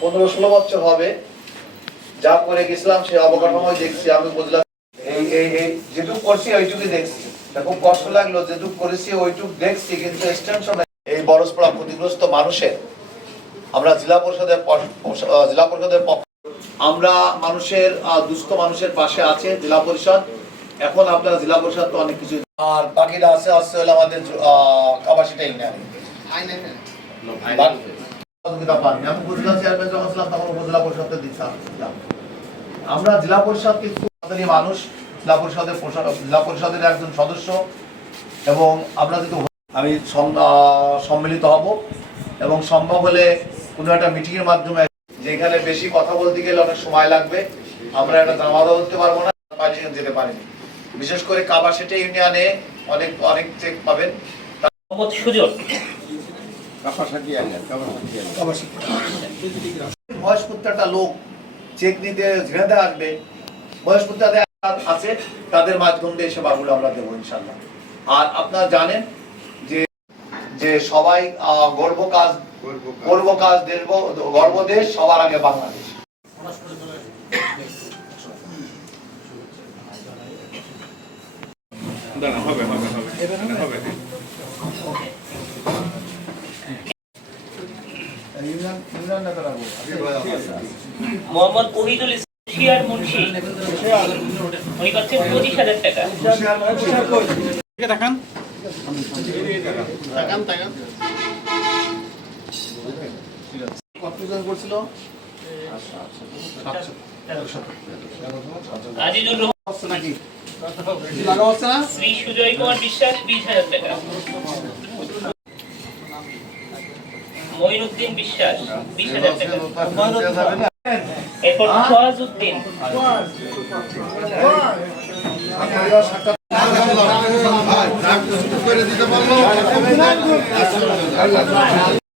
15-16 বছর হবে যা করে গেছিলাম সেই অবকাঠামোই দেখছি। আমি বুঝলাম এই যেটুকু করছি ওইটুকুই দেখছি, খুব কষ্ট লাগলো। যেটুকু করেছি ওইটুকু দেখছি, কিন্তু এক্সটেনশন এই বরসপড়া ক্ষতিগ্রস্ত মানুষের আমরা জেলা পরিষদের আমরা মানুষের দুস্থ মানুষের পাশে আছে জেলা পরিষদ। এখন আপনারা জেলা পরিষদ তো অনেক কিছু, আর বাকিটা আছে হলো আমাদের কাবাসিটা ইউনিয়ন। আমরা জেলা পরিষদকে মানুষ জেলা পরিষদের একজন সদস্য, এবং আমরা যদি আমি সম্মিলিত হব এবং সম্ভব হলে কোনো একটা মিটিং এর মাধ্যমে, যেখানে বেশি কথা বলতে গেলে অনেক সময় লাগবে, আমরা একটা জামাতা বলতে পারবো না, যেতে পারিনি। বিশেষ করে কাবাসিটা ইউনিয়নে অনেক চেক পাবেন। বয়স্ক একটা লোক চেক নিতে ঝেড়ে আসবে, বয়স্ক আছে, তাদের মাধ্যম দিয়ে সেবাগুলো আমরা দেবো ইনশাল্লাহ। আর আপনারা জানেন যে সবাই গর্ব কাজ গর্ব দেশ, সবার আগে বাংলাদেশ। মোহাম্মদ ওহিদুল ইসলাম মুন্সি উনি পাচ্ছেন 25,000 টাকা। দেখান কতজন করছিল? আজিজুর রহমান নাকি শ্রী সুজয় কুমার বিশ্বাস 20,000 টাকা। মঈনুদ্দিন বিশ্বাস 20,000 টাকা। এরপর ফওয়াজউদ্দিন